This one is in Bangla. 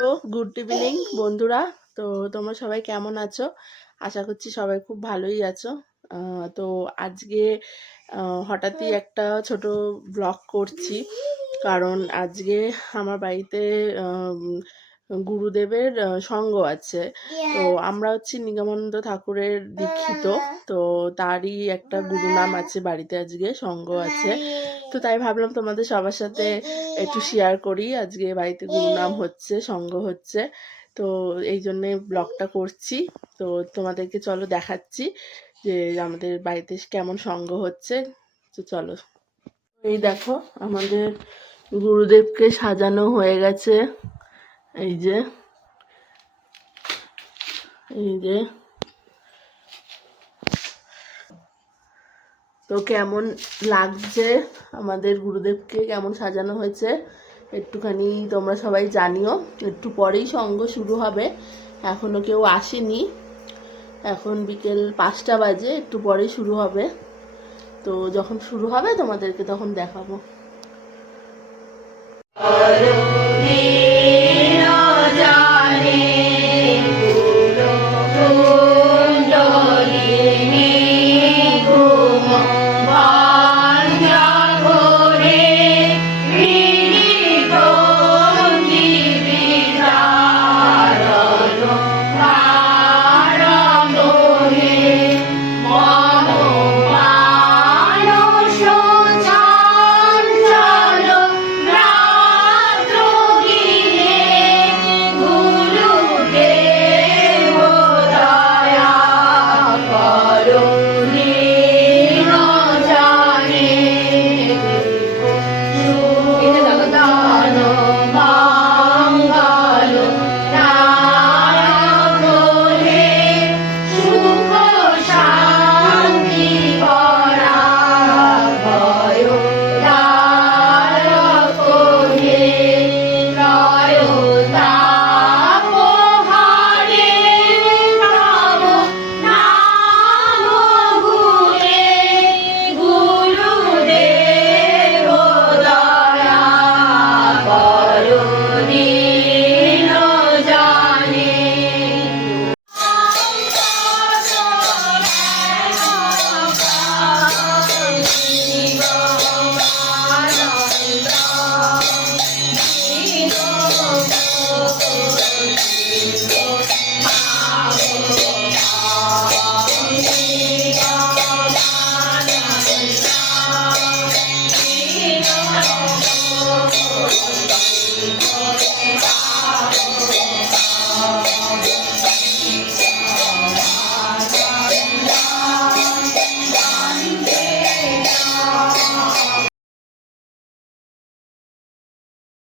তো গুড ইভিনিং বন্ধুরা। তো তোমরা সবাই কেমন আছো? আশা করছি সবাই খুব ভালোই আছো। তো আজকে হঠাৎই একটা ছোট ব্লগ করছি, কারণ আজকে আমার বাড়িতে গুরুদেবের সঙ্গ আছে। তো আমরা হচ্ছি নিগমানন্দ ঠাকুরের দীক্ষিত। তো তারই একটা গুরু নাম আছে বাড়িতে, আজকে সঙ্গ আছে। তো তাই ভাবলাম তোমাদের সবার সাথে একটু শেয়ার করি। আজকে বাড়িতে গুরুনাম হচ্ছে, সঙ্গ হচ্ছে, তো এই জন্যে ব্লগটা করছি। তো তোমাদেরকে চলো দেখাচ্ছি যে আমাদের বাড়িতে কেমন সঙ্গ হচ্ছে। তো চলো, এই দেখো আমাদের গুরুদেবকে সাজানো হয়ে গেছে। এই যে এই যে তো কেমন লাগছে আমাদের গুরুদেবকে, কেমন সাজানো হয়েছে একটুখানি তোমরা সবাই জানিও। একটু পরেই সঙ্গ শুরু হবে, এখনো কেউ আসেনি। এখন বিকেল 5টা বাজে, একটু পরেই শুরু হবে। তো যখন শুরু হবে তোমাদেরকে তখন দেখাবো।